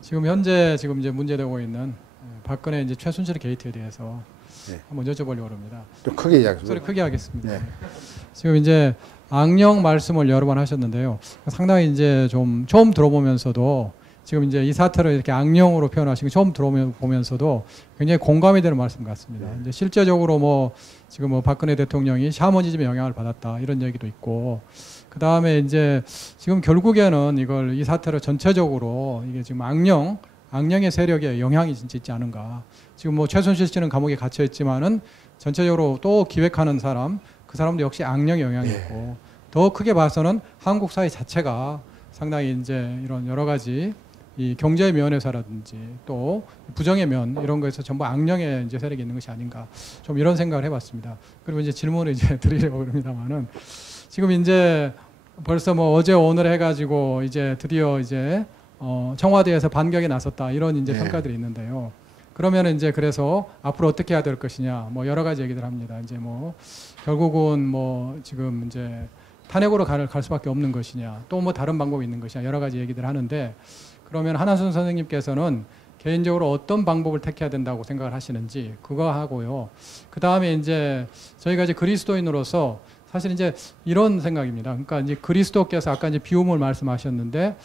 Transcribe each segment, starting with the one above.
지금 현재 지금 이제 문제되고 있는 박근혜 이제 최순실 게이트에 대해서 네. 한번 여쭤보려고 합니다. 좀 크게 이야기해 소리 크게 하겠습니다. 네. 지금 이제 악령 말씀을 여러 번 하셨는데요. 상당히 이제 좀 처음 들어보면서도 지금 이제 이 사태를 이렇게 악령으로 표현하시고 처음 들어보면서도 굉장히 공감이 되는 말씀 같습니다. 네. 이제 실제적으로 뭐 지금 뭐 박근혜 대통령이 샤머니즘의 영향을 받았다 이런 얘기도 있고, 그 다음에 이제 지금 결국에는 이걸 이 사태를 전체적으로 이게 지금 악령의 세력에 영향이 진짜 있지 않은가. 지금 뭐 최순실 씨는 감옥에 갇혀 있지만은 전체적으로 또 기획하는 사람, 그 사람도 역시 악령의 영향이 있고, 더 크게 봐서는 한국 사회 자체가 상당히 이제 이런 여러 가지 이 경제의 면에서라든지 또 부정의 면 이런 거에서 전부 악령의 이제 세력이 있는 것이 아닌가, 좀 이런 생각을 해봤습니다. 그리고 이제 질문을 이제 드리려고 그럽니다만은, 지금 이제 벌써 뭐 어제 오늘 해가지고 이제 드디어 이제 청와대에서 반격에 나섰다 이런 이제 평가들이 있는데요. 그러면 이제 그래서 앞으로 어떻게 해야 될 것이냐, 뭐 여러 가지 얘기들 합니다. 이제 뭐 결국은 뭐 지금 이제 탄핵으로 갈 수밖에 없는 것이냐, 또 뭐 다른 방법이 있는 것이냐, 여러 가지 얘기들 하는데, 그러면 한한순 선생님께서는 개인적으로 어떤 방법을 택해야 된다고 생각을 하시는지 그거 하고요. 그 다음에 이제 저희가 이제 그리스도인으로서 사실 이제 이런 생각입니다. 그러니까 이제 그리스도께서 아까 이제 비움을 말씀하셨는데,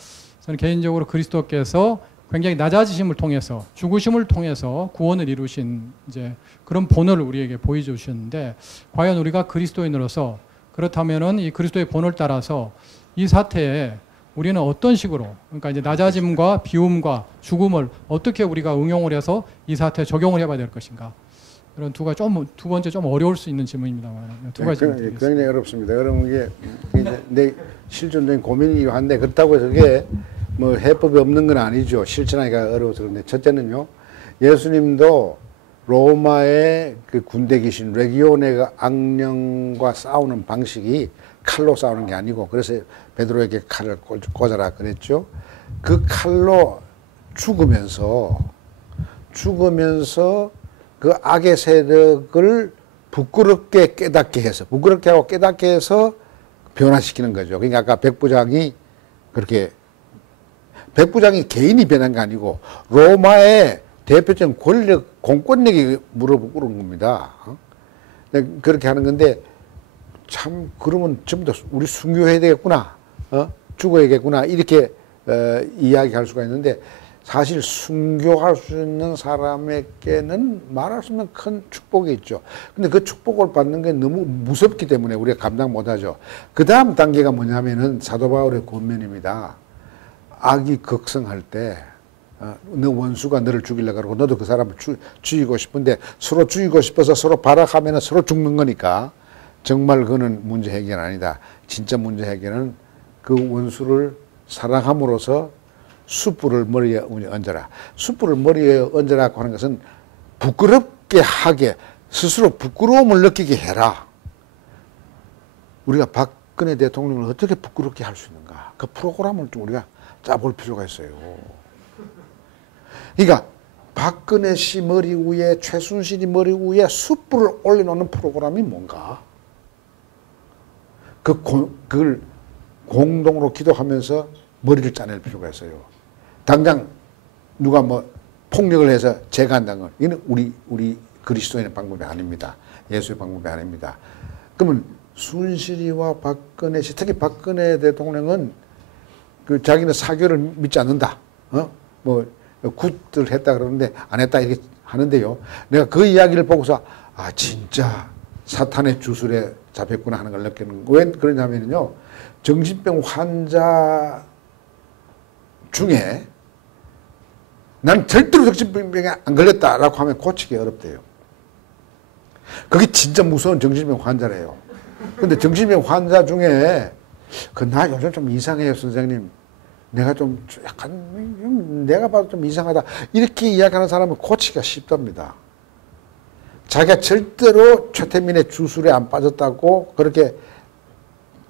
저는 개인적으로 그리스도께서 굉장히 낮아지심을 통해서, 죽으심을 통해서 구원을 이루신 이제 그런 본을 우리에게 보여주셨는데, 과연 우리가 그리스도인으로서 그렇다면은 이 그리스도의 본을 따라서 이 사태에 우리는 어떤 식으로, 그러니까 이제 낮아짐과 비움과 죽음을 어떻게 우리가 응용을 해서 이 사태에 적용을 해봐야 될 것인가. 이런 두 번째 좀 어려울 수 있는 질문입니다만 두 가지 드리겠습니다. 굉장히 어렵습니다. 그러면 이게 내 실존적인 고민이기도 한데, 그렇다고 해서 그게 뭐 해법이 없는 건 아니죠. 실천하기가 어려워서. 그런데 첫째는요, 예수님도 로마의 그 군대 귀신 레기오네가 악령과 싸우는 방식이 칼로 싸우는 게 아니고, 그래서 베드로에게 칼을 꽂아라 그랬죠. 그 칼로 죽으면서 그 악의 세력을 부끄럽게 깨닫게 해서, 부끄럽게 하고 깨닫게 해서 변화시키는 거죠. 그러니까 아까 백부장이 그렇게, 백부장이 개인이 변한 게 아니고 로마의 대표적인 권력, 공권력이 물어보고 그런 겁니다. 그렇게 하는 건데, 참 그러면 전부 다 우리 순교해야 되겠구나, 죽어야겠구나, 이렇게 이야기할 수가 있는데, 사실 순교할 수 있는 사람에게는 말할 수 없는 큰 축복이 있죠. 근데 그 축복을 받는 게 너무 무섭기 때문에 우리가 감당 못하죠. 그 다음 단계가 뭐냐면은 사도 바울의 권면입니다. 악이 극성할 때, 너 원수가 너를 죽이려고 그러고 너도 그 사람을 죽이고 싶은데, 서로 죽이고 싶어서 서로 발악하면 서로 죽는 거니까 정말 그거는 문제 해결 아니다. 진짜 문제 해결은 그 원수를 사랑함으로써 숯불을 머리에 얹어라. 숯불을 머리에 얹으라고 하는 것은 부끄럽게 하게, 스스로 부끄러움을 느끼게 해라. 우리가 박근혜 대통령을 어떻게 부끄럽게 할 수 있는가, 그 프로그램을 좀 우리가 짜볼 필요가 있어요. 그러니까 박근혜 씨 머리 위에, 최순실이 머리 위에 숯불을 올려놓는 프로그램이 뭔가, 그걸 공동으로 기도하면서 머리를 짜낼 필요가 있어요. 당장 누가 뭐 폭력을 해서 제거한다는 건, 이는 우리 그리스도인의 방법이 아닙니다. 예수의 방법이 아닙니다. 그러면 순실이와 박근혜 씨, 특히 박근혜 대통령은 그 자기는 사교를 믿지 않는다, 뭐 굿들 했다 그러는데 안 했다 이렇게 하는데요. 내가 그 이야기를 보고서 진짜 사탄의 주술에 잡혔구나 하는 걸 느끼는 거예요. 왜 그러냐면요, 정신병 환자 중에 난 절대로 정신병에 안 걸렸다라고 하면 고치기 어렵대요. 그게 진짜 무서운 정신병 환자래요. 근데 정신병 환자 중에 나 요즘 좀 이상해요 선생님, 내가 좀 약간 내가 봐도 좀 이상하다, 이렇게 이야기하는 사람은 고치기가 쉽답니다. 자기가 절대로 최태민의 주술에 안 빠졌다고 그렇게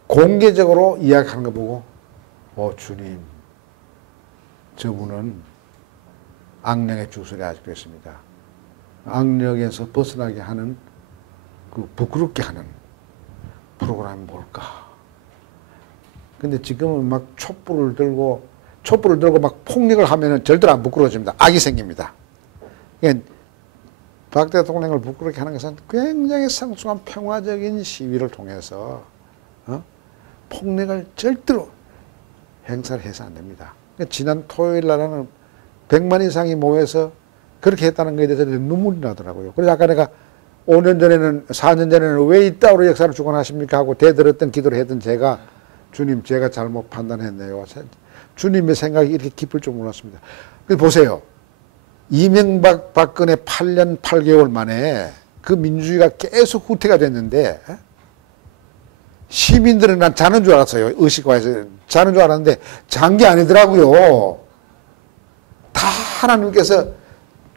공개적으로 이야기하는 거 보고, 주님, 저분은 악령의 주술에 아직도 있습니다. 악령에서 벗어나게 하는, 그 부끄럽게 하는 프로그램이 뭘까? 근데 지금은 막 촛불을 들고 촛불을 들고 막 폭력을 하면은 절대로 안 부끄러워집니다. 악이 생깁니다. 그러니까 박 대통령을 부끄럽게 하는 것은 굉장히 성숙한 평화적인 시위를 통해서 폭력을 절대로 행사를 해서 안 됩니다. 그러니까 지난 토요일 날에는 100만 이상이 모여서 그렇게 했다는 것에 대해서 눈물이 나더라고요. 그래서 아까 내가 5년 전에는 4년 전에는 왜 이따위로 역사를 주관하십니까 하고 대들었던 기도를 했던 제가 주님 제가 잘못 판단했네요. 주님의 생각이 이렇게 깊을 줄 몰랐습니다. 그래서 보세요. 이명박 박근혜 8년 8개월 만에 그 민주주의가 계속 후퇴가 됐는데 시민들은 난 자는 줄 알았어요. 의식화해서 자는 줄 알았는데 잔 게 아니더라고요. 다 하나님께서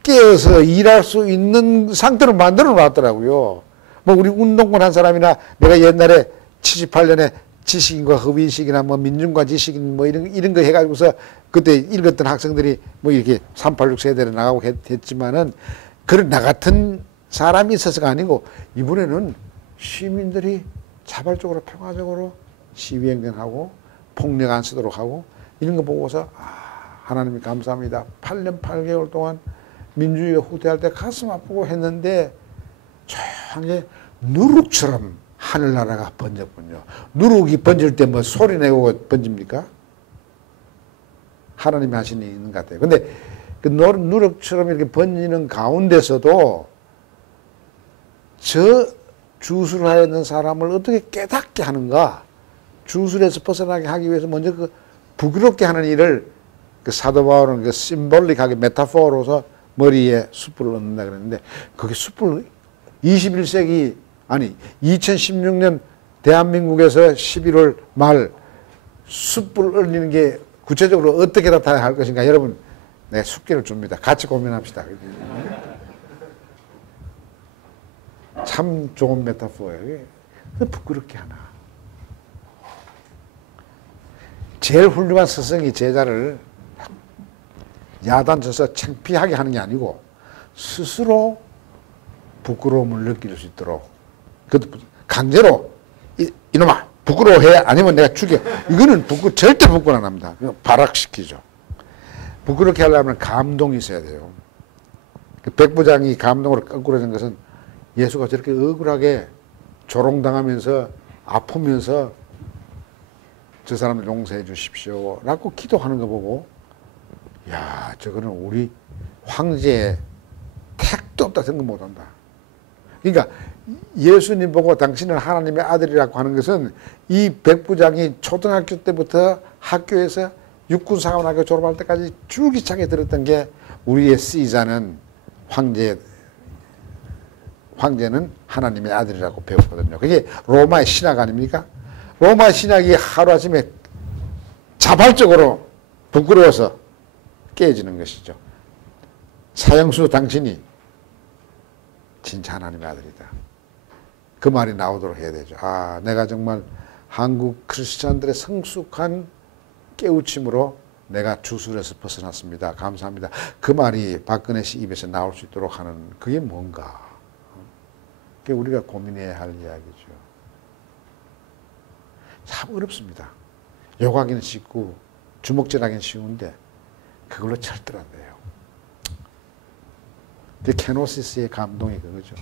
깨어서 일할 수 있는 상태로 만들어 놨더라고요. 뭐 우리 운동권 한 사람이나 내가 옛날에 78년에 지식인과 허위인식이나 뭐 민중과 지식인 뭐 이런 거 해가지고서 그때 읽었던 학생들이 뭐 이렇게 386 세대로 나가고 했지만은 그런 나 같은 사람이 있어서가 아니고 이번에는 시민들이 자발적으로 평화적으로 시위행동하고 폭력 안 쓰도록 하고 이런 거 보고서 하나님이 감사합니다. 8년 8개월 동안 민주주의가 후퇴할 때 가슴 아프고 했는데 조용하게 누룩처럼 하늘나라가 번졌군요. 누룩이 번질 때 뭐 소리 내고 번집니까? 하나님이 하시는 일이 있는 것 같아요. 근데 그 누룩처럼 이렇게 번지는 가운데서도 저 주술을 하였는 사람을 어떻게 깨닫게 하는가? 주술에서 벗어나게 하기 위해서 먼저 그 부끄럽게 하는 일을 그 사도 바울은 그 심볼릭하게 메타포로서 머리에 숯불을 얻는다 그랬는데 그게 숯불 21세기 아니 2016년 대한민국에서 11월 말 숯불을 얻는 게 구체적으로 어떻게 나타나야 할 것인가 여러분 네, 숙제를 줍니다. 같이 고민합시다. 참 좋은 메타포예요. 부끄럽게 하나. 제일 훌륭한 스승이 제자를 야단쳐서 창피하게 하는 게 아니고 스스로 부끄러움을 느낄 수 있도록 강제로 이놈아 부끄러워해 아니면 내가 죽여 이거는 절대 부끄러워 안 합니다. 발악시키죠. 부끄럽게 하려면 감동이 있어야 돼요. 백부장이 감동으로 거꾸러진 것은 예수가 저렇게 억울하게 조롱당하면서 아프면서 저 사람들 용서해 주십시오 라고 기도하는 거 보고 야 저거는 우리 황제의 택도 없다 생각 못한다. 그러니까 예수님 보고 당신은 하나님의 아들이라고 하는 것은 이 백부장이 초등학교 때부터 학교에서 육군사관학교 졸업할 때까지 줄기차게 들었던 게 우리의 씨자는 황제는 하나님의 아들이라고 배웠거든요. 그게 로마의 신학 아닙니까? 로마의 신학이 하루아침에 자발적으로 부끄러워서 깨어지는 것이죠. 사형수 당신이 진짜 하나님의 아들이다. 그 말이 나오도록 해야 되죠. 아, 내가 정말 한국 크리스찬들의 성숙한 깨우침으로 내가 주술에서 벗어났습니다. 감사합니다. 그 말이 박근혜 씨 입에서 나올 수 있도록 하는 그게 뭔가. 그게 우리가 고민해야 할 이야기죠. 참 어렵습니다. 욕하기는 쉽고 주먹질하기는 쉬운데 그걸로 절대로 안 돼요. 그 케노시스의 감동이 그거죠.